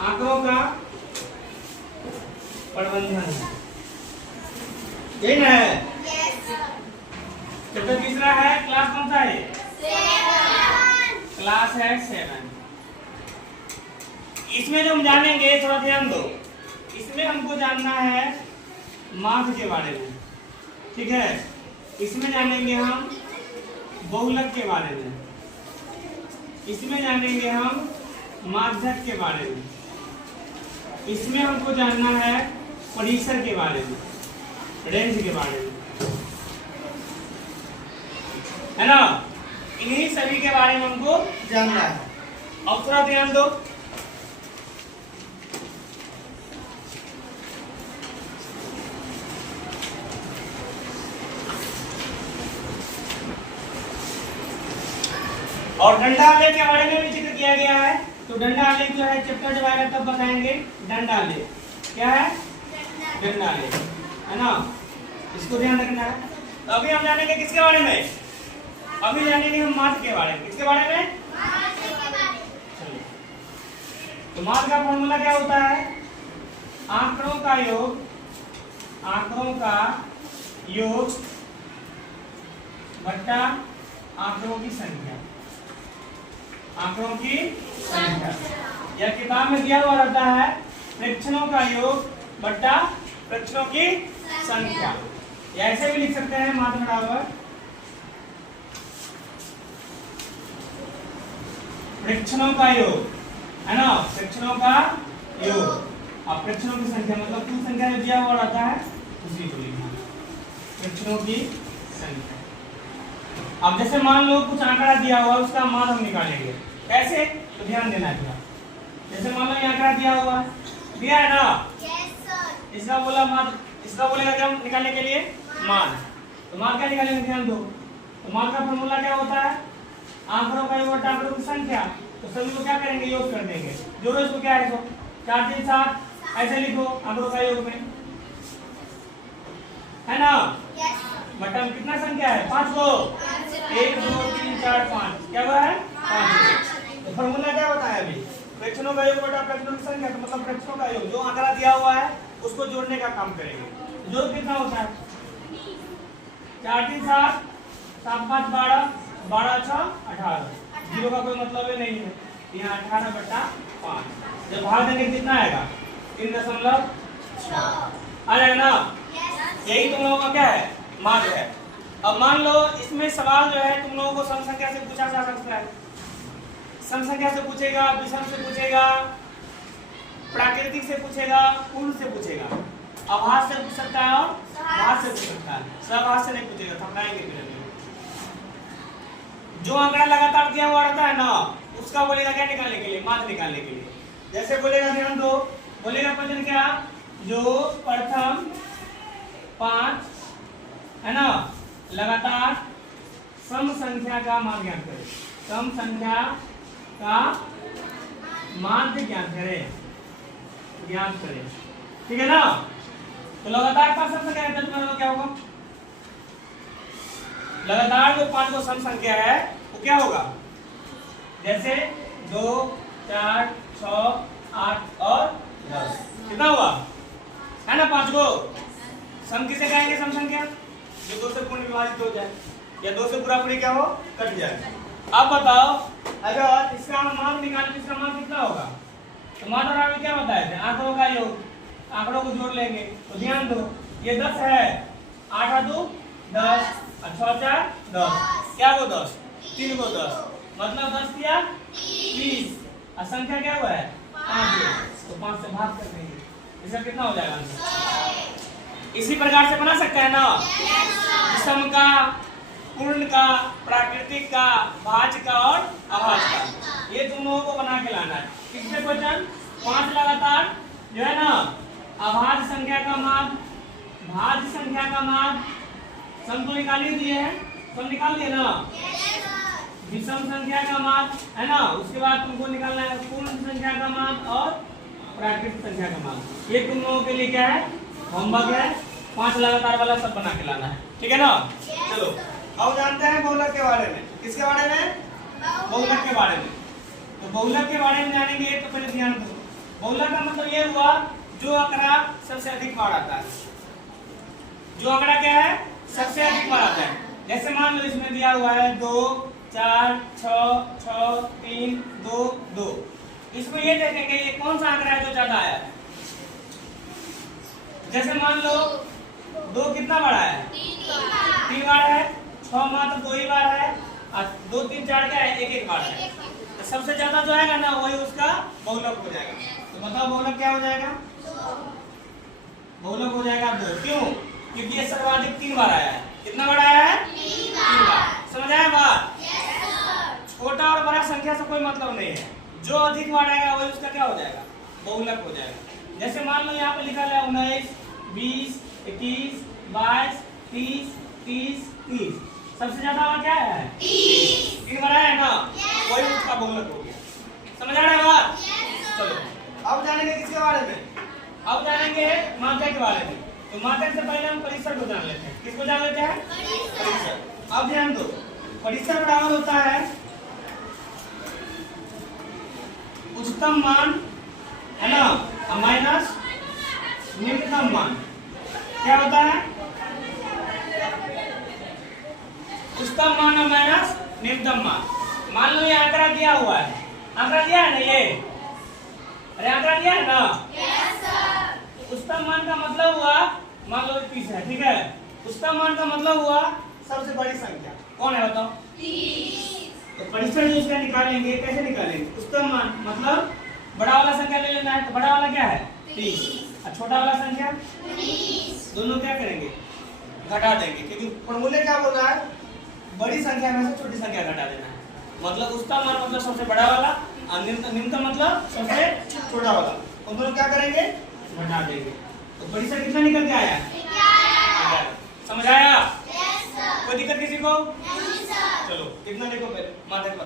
आंकड़ों का प्रबंधन, यही ना है। चैप्टर तीसरा है, क्लास कौन सा है? 7। क्लास है 7। इसमें जो हम जानेंगे, थोड़ा ध्यान दो, इसमें हमको जानना है माध्य के बारे में, ठीक है। इसमें जानेंगे हम बहुलक के बारे में, इसमें जानेंगे हम माध्यक के बारे में, इसमें हमको जानना है परिसर के बारे में, रेंज के बारे में, है ना। इन्हीं सभी के बारे में हमको जानना है। अब थोड़ा ध्यान दो, और डंडा आलेख के बारे में भी जिक्र किया गया है। तो डंडा आलेख जो है चैप्टर जब आएगा तब बताएंगे। डंडा आलेख क्या है? डंडा आलेख, है ना, इसको ध्यान रखना है। तो अभी हम जानेंगे किसके बारे में? अभी जानेंगे हम माध्य के बारे में। किसके बारे में? चलिए, तो माध्य का फॉर्मूला क्या होता है? आंकड़ों का योग, आंकड़ों का योग बट्टा आंकड़ों की संख्या, आंकड़ों की संख्या। यह किताब में दिया हुआ रहता है प्रेक्षणों का योग बट्टा प्रेक्षणों की संख्या। या ऐसे भी लिख सकते हैं माध्य बराबर प्रेक्षणों का योग, है ना, प्रेक्षणों का योग। अब प्रेक्षणों की संख्या मतलब कुल संख्या जो दिया हुआ रहता है उसी को लिखना, प्रेक्षणों की संख्या। अब जैसे मान लो कुछ आंकड़ा दिया हुआ, उसका मान हम निकालेंगे। कैसे? तो ध्यान देना है। जैसे मान लो ये आंकड़ा दिया हुआ है, दिया है ना, इसका बोला मान, इसका बोलेगा क्या निकालने के लिए? मान। तो मान क्या निकालेंगे? ध्यान दो। तो मान का फॉर्मूला क्या होता है? आंकड़ों का योग बटा आंकड़ों की संख्या। तो सभी को क्या करेंगे? योग कर देंगे। जोड़ो इसको, क्या है? 4 3 7 ऐसे लिखो आंकड़ों का योग में, है ना। बटा में कितना संख्या है? 5 को 1 2 3 4 5, क्या हुआ है? 5। तो फॉर्मूला क्या बताया अभी? प्रेक्षणों का योग बटा प्रेक्षणों की संख्या। तो मतलब प्रेक्षणों का योग, जो आंकड़ा दिया हुआ है उसको जोड़ने का काम करेंगे। जोड़ कितना होता है? 4 3 7 7 5 12 12 6 18। जीरो का कोई मतलब ही नहीं है, यहाँ 18 बटा 5। जब भाग देंगे कितना आएगा? 3.6 आ जाएगा ना। यही तुम लोगों का क्या है? माध्य है। अब मान लो इसमें सवाल जो है तुम लोगों को सम संख्या से पूछा जा सकता है। सम संख्या से पूछेगा, विषम से पूछेगा, प्राकृतिक से पूछेगा, पूर्ण से पूछेगा, आभास से पूछ सकता है और भास से पूछ सकता है। सभास से नहीं पूछेगा, थपड़ाएंगे फिर। जो आंकड़ा लगातार दिया हुआ रहता है ना, उसका बोलेगा क्या निकालने के लिए? माध्य निकालने के लिए। जैसे बोलेगा, ध्यान दो, बोलेगा प्रश्न क्या? जो प्रथम 5, है ना, लगातार सम संख्या का मान ज्ञात करें। सम संख्या का माध्य ज्ञात करें, ज्ञात करें, ठीक है ना। तो लगातार का सम संख्या है, तो क्या होगा? लगातार जो 5 को सम संख्या है वो क्या होगा? जैसे 2 4 6 8 और 10, कितना हुआ? है ना 5 को सम किसे कहेंगे? सम संख्या जो 2 से पूर्ण विभाजित हो जाए या 2 से पूरा पूरी क्या हो? कट जाए। अब बताओ, अगर इसका मान निकालें, इसका मान कितना होगा? तो मान और आगे क्या बताए थे? आंकड़ों का योग, आंकड़ों को जोड़ लेंगे। तो ध्यान दो, ये 10 है, 8 2 10 और 6 4 10, क्या वो 10? 3 को 10, मतलब 10 किया 30, और संख्या क्या हुआ है? 5। तो 5 से भाग कर देंगे, इसका कितना हो जाएगा आंसर? इसी प्रकार से बना सकते हैं ना, विषम का, पूर्ण का, प्राकृतिक का, भाज्य का और अभाज्य का। ये तुम लोगों को बना के लाना है। किससे क्वेश्चन? 5 लगातार जो है ना, अभाज्य संख्या का मान, भाज्य संख्या का मान, सम तो निकाल ही दिए हैं, सम निकाल दिए ना। विषम संख्या का मान, है ना, उसके बाद तुमको निकालना है पूर्ण संख्या का मान और प्राकृतिक संख्या का मान। ये तुम लोगों के लिए क्या है? होमवर्क है। 5 लगातार वाला सब बना के लाना है, ठीक है ना। चलो अब जानते हैं बहुलक के बारे में। किसके बारे में? बहुलक के बारे में। तो बहुलक के बारे में जानेंगे तो पहले ध्यान दो, बहुलक का मतलब ये हुआ जो आंकड़ा सबसे अधिक बार आता है। जो आंकड़ा क्या है? सबसे अधिक बार आता है। जैसे मान लो इसमें दिया हुआ है 2 4 6 6 3 2 2। इसमें ये देखेंगे ये कौन सा आंकड़ा है जो ज्यादा आया है। जैसे मान लो 2 कितना बार आया है? 3 बार है। 6 मात्र 2 ही बार है और 2 3 4 क्या है? 1 1 बार है। तो सबसे ज्यादा जो आएगा ना वही उसका बहुलक हो जाएगा। तो बताओ बहुलक क्या हो जाएगा? बहुलक हो जाएगा 2। क्यों? क्योंकि ये सर्वाधिक 3 बार आया है। कितना बार आया है? 3 बार। समझ आया बात? छोटा और बड़ा संख्या से कोई मतलब नहीं है। जो अधिक बार आएगा वही उसका क्या हो जाएगा? बहुलक हो जाएगा। जैसे मान लो यहाँ पे लिखा है 19 20 21 22 30 30 30। सबसे ज्यादा बार क्या है? 3 बार आया है ना, वही उसका बहुलक हो गया। समझ आ रहा है बात? चलो अब जानेंगे किसके बारे में? अब जानेंगे मात्रक के बारे में। तो मात्रक से पहले हम परिसर को जान लेते हैं। किसको जान लेते हैं? परिसर। अब ध्यान दो, परिसर बराबर होता है उच्चतम मान, है ना, माइनस निम्नतम मान। क्या होता है? उच्चतम मान और माइनस निम्नतम मान। मान लो ये आंकड़ा दिया हुआ है, आंकड़ा दिया है ना ये, अरे आंकड़ा दिया है ना। उच्चतम मान का मतलब हुआ, मान लो 30 है, ठीक है। उच्चतम मान का मतलब हुआ सबसे बड़ी संख्या। कौन है बताओ? 30। तो परिसर जो इसका निकालेंगे, कैसे निकालेंगे? उच्चतम मान मतलब बड़ा वाला संख्या ले लेना है। तो बड़ा वाला क्या है? 30 और छोटा वाला संख्या 20। दोनों क्या करेंगे? घटा देंगे, क्योंकि फॉर्मूले क्या बोल रहा है? बड़ी संख्या में से छोटी संख्या घटा देना है। मतलब उच्चतम मान मतलब सबसे बड़ा वाला और निम्नतम मतलब सबसे छोटा वाला। तो दोनों क्या करेंगे? घटा देंगे। तो परिसर कितना निकल के आया? 11। समझ आया? कोई दिक्कत किसी को? चलो कितना देखो पहले माध्यक